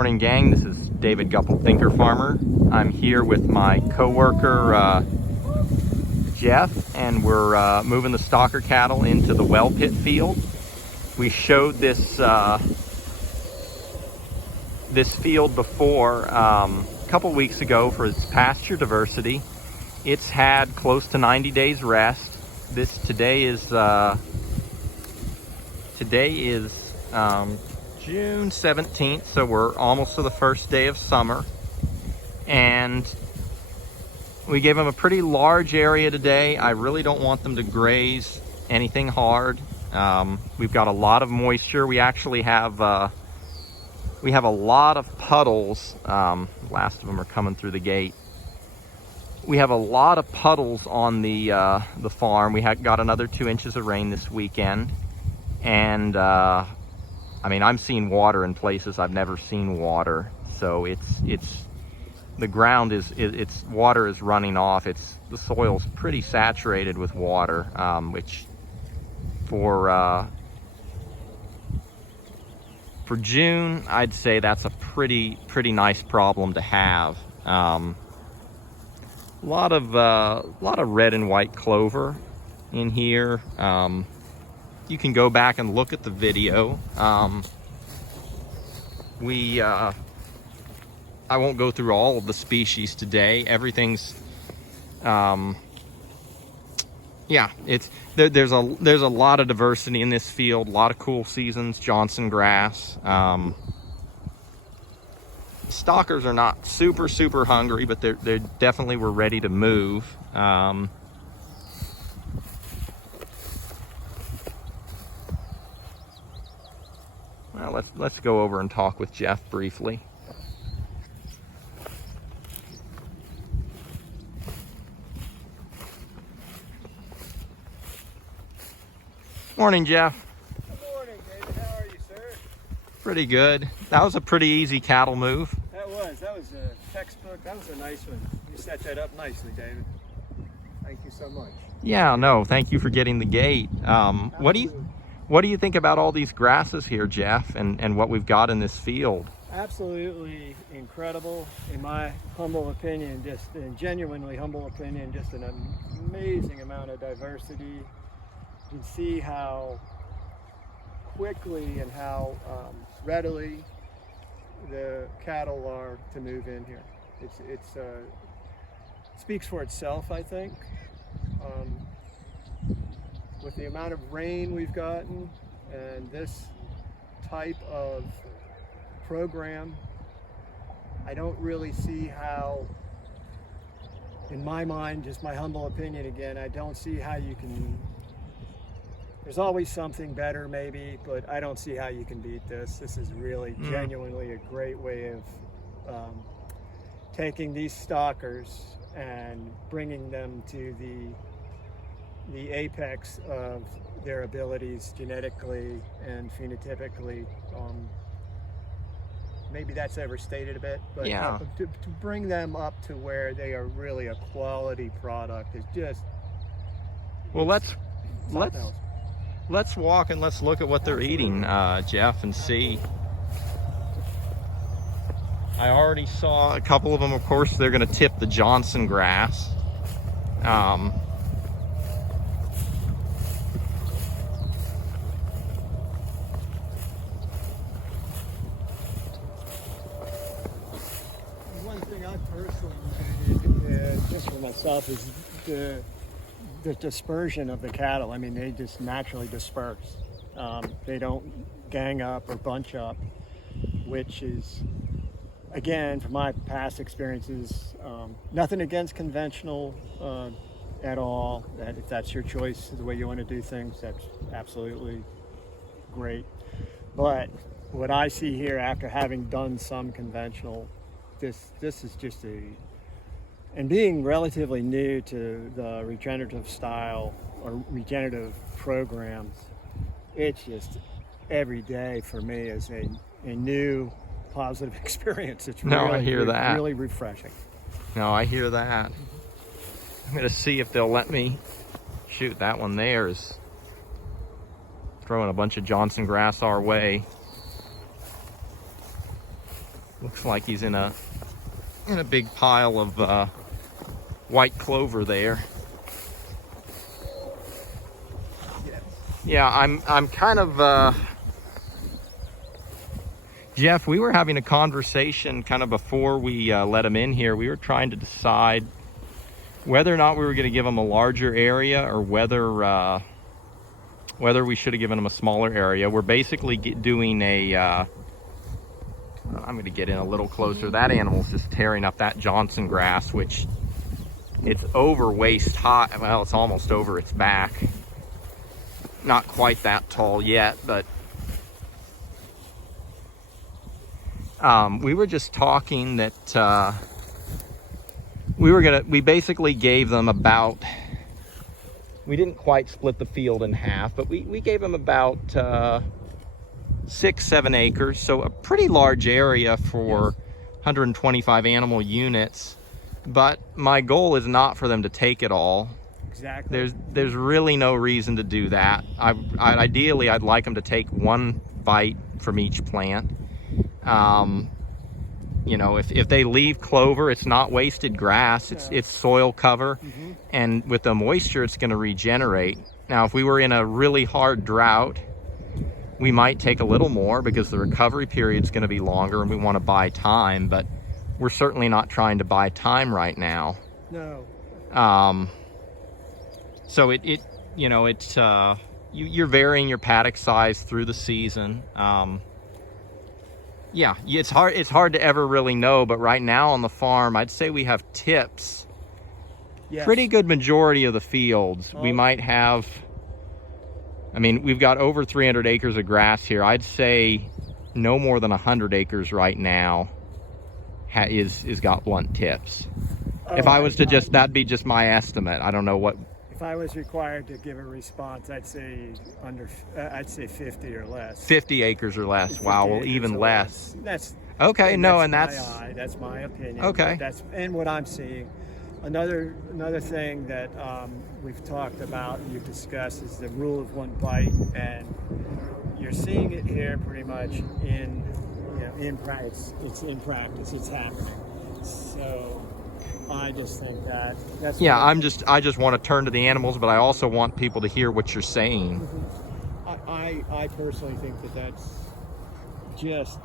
morning, gang. This is David Gupple, Thinker Farmer. I'm here with my co-worker Jeff, and we're moving the stalker cattle into the well pit field. We showed this this field before a couple weeks ago for its pasture diversity. It's had close to 90 days rest. Today is June 17th, so we're almost to the first day of summer, and we gave them a pretty large area today. I really don't want them to graze anything hard. We've got a lot of moisture. We actually have a lot of puddles. Last of them are coming through the gate. We have a lot of puddles on the farm. We got another 2 inches of rain this weekend, and I mean, I'm seeing water in places I've never seen water. So the ground it's water is running off. The soil's pretty saturated with water, which for June, I'd say that's a pretty nice problem to have. A lot of red and white clover in here. You can go back and look at the video. I won't go through all of the species today. Everything's there's a lot of diversity in this field, a lot of cool seasons, Johnson grass. Stalkers are not super hungry, but they definitely were ready to move. Well, let's go over and talk with Jeff briefly. Morning, Jeff. Good morning, David. How are you, sir? Pretty good. That was a pretty easy cattle move. That was a textbook. That was a nice one. You set that up nicely, David. Thank you so much. Yeah, no, thank you for getting the gate. What do you think about all these grasses here, Jeff, and what we've got in this field? Absolutely incredible, in my humble opinion, just a genuinely humble opinion, just an amazing amount of diversity. You can see how quickly and how readily the cattle are to move in here. It speaks for itself, I think. With the amount of rain we've gotten and this type of program, I don't really see how, in my mind, just my humble opinion again, I don't see how you can, there's always something better maybe, but I don't see how you can beat this. This is really genuinely a great way of taking these stalkers and bringing them to the apex of their abilities genetically and phenotypically. Maybe that's overstated a bit, but yeah, to bring them up to where they are really a quality product is just, well, let's walk and let's look at what they're eating, Jeff, and see. I already saw a couple of them. Of course, they're going to tip the Johnson grass. Myself is the dispersion of the cattle. I mean, they just naturally disperse. They don't gang up or bunch up, which is, again, from my past experiences, nothing against conventional at all. If that's your choice, the way you want to do things, that's absolutely great. But what I see here, after having done some conventional, this is just and being relatively new to the regenerative style or regenerative programs, it's just every day for me is a new positive experience. It's really refreshing. No, I hear that. I'm gonna see if they'll let me shoot. That one there is throwing a bunch of Johnson grass our way. Looks like he's in a big pile of white clover there. Yes. Yeah, I'm kind of Jeff, we were having a conversation kind of before we let him in here. We were trying to decide whether or not we were going to give him a larger area or whether we should have given him a smaller area. We're basically doing a I'm going to get in a little closer. That animal's just tearing up that Johnson grass, which it's over waist high. Well, it's almost over its back. Not quite that tall yet, but we were just talking that we basically gave them about, we didn't quite split the field in half, but we gave them about 6-7 acres, so a pretty large area for 125 animal units. But my goal is not for them to take it all. Exactly. There's really no reason to do that. Ideally, I'd like them to take one bite from each plant. You know, if they leave clover, it's not wasted grass, it's soil cover, and with the moisture, it's going to regenerate. Now, if we were in a really hard drought, we might take a little more because the recovery period is going to be longer and we want to buy time, but we're certainly not trying to buy time right now. No. So you know, it's you're varying your paddock size through the season. Yeah, it's hard to ever really know, but right now on the farm, I'd say we have tips. Yes. Pretty good majority of the fields. We might have, I mean, we've got over 300 acres of grass here. I'd say no more than 100 acres right now is got blunt tips. If I was to that'd be just my estimate. I don't know what. If I was required to give a response, I'd say 50 or less. 50 acres or less. Wow, well, even less. That's okay. No, and that's that's my opinion. Okay. That's and what I'm seeing. Another thing that we've talked about and you've discussed is the rule of one bite, and you're seeing it here pretty much in practice. It's in practice. It's happening. So I just think that's I just want to turn to the animals, but I also want people to hear what you're saying. I personally think that's just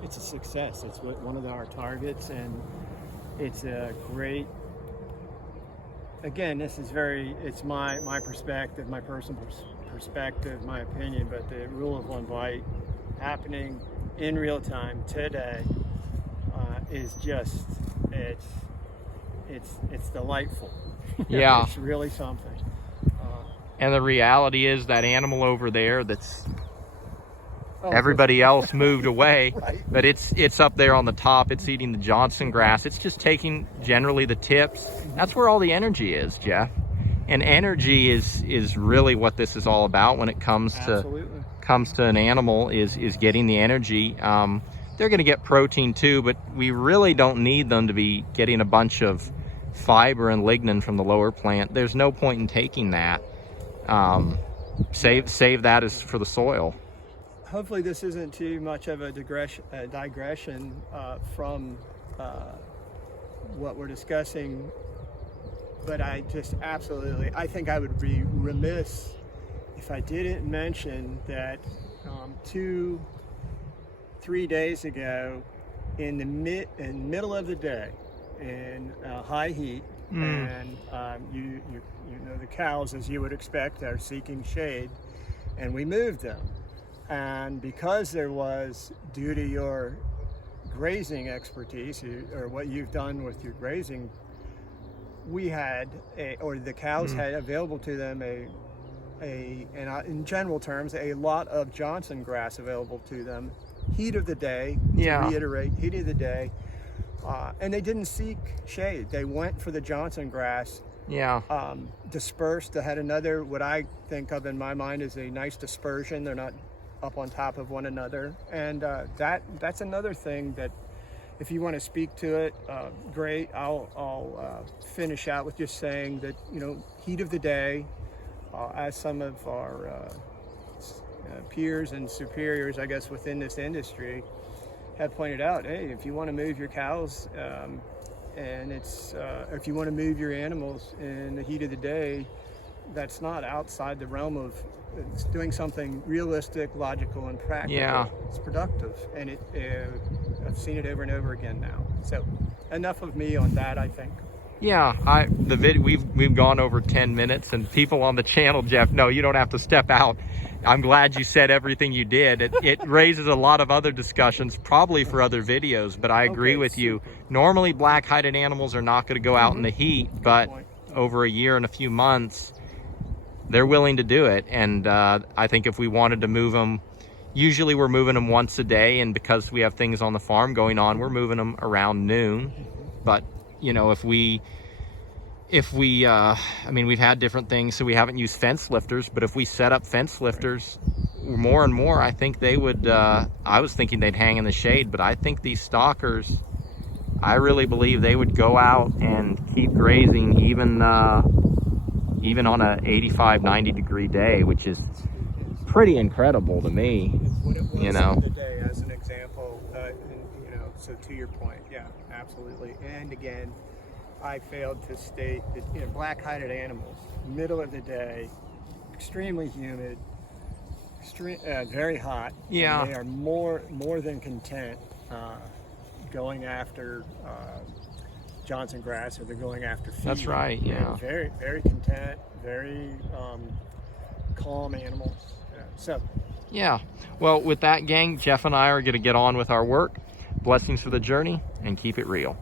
it's a success. It's one of our targets, and it's a great. Again, this is it's my perspective, my personal perspective, my opinion, but the rule of one bite happening in real time today is just it's delightful. Yeah, it's really something. And the reality is that animal over there that's everybody else moved away, right. But it's up there on the top. It's eating the Johnson grass. It's just taking generally the tips. That's where all the energy is, Jeff. And energy is really what this is all about when it comes to an animal is getting the energy. They're going to get protein too, but we really don't need them to be getting a bunch of fiber and lignin from the lower plant. There's no point in taking that. Save that as for the soil. Hopefully this isn't too much of a digression from what we're discussing, but I think I would be remiss if I didn't mention that 2-3 days ago in the middle of the day in high heat, and you know the cows, as you would expect, are seeking shade, and we moved them. And because there was, due to your grazing expertise or what you've done with your grazing, we had the cows had available to them in general terms, a lot of Johnson grass available to them. Heat of the day, to reiterate, heat of the day. And they didn't seek shade. They went for the Johnson grass. Dispersed. They had another, what I think of in my mind is a nice dispersion. They're not up on top of one another. And that's another thing that, if you want to speak to it, great. I'll finish out with just saying that, heat of the day, as some of our peers and superiors, I guess, within this industry have pointed out, hey, if you want to move your cows, and if you want to move your animals in the heat of the day, that's not outside the realm of doing something realistic, logical, and practical. Yeah. It's productive, and I've seen it over and over again now. So enough of me on that, I think. Yeah, we've gone over 10 minutes, and people on the channel, Jeff, no, you don't have to step out. I'm glad you said everything you did. It raises a lot of other discussions, probably for other videos, but I agree with you. Normally, black-hided animals are not going to go out in the heat, but over a year and a few months, they're willing to do it. And I think if we wanted to move them, usually we're moving them once a day, and because we have things on the farm going on, we're moving them around noon. But you know, if we I mean, we've had different things, so we haven't used fence lifters, but if we set up fence lifters more and more, I think they would, I was thinking they'd hang in the shade, but I think these stalkers, I really believe they would go out and keep grazing even on a 85, 90 degree day, which is pretty incredible to me. It's what it was you know, the day, as an example, you know, so to your point, yeah, absolutely. And again, I failed to state that, you know, black-hided animals, middle of the day, extremely humid, very hot. Yeah. And they are more than content going after Johnson grass, or they're going after feed. That's right, yeah. Very, very content, very calm animals. So. Yeah. Well, with that, gang, Jeff and I are going to get on with our work. Blessings for the journey, and keep it real.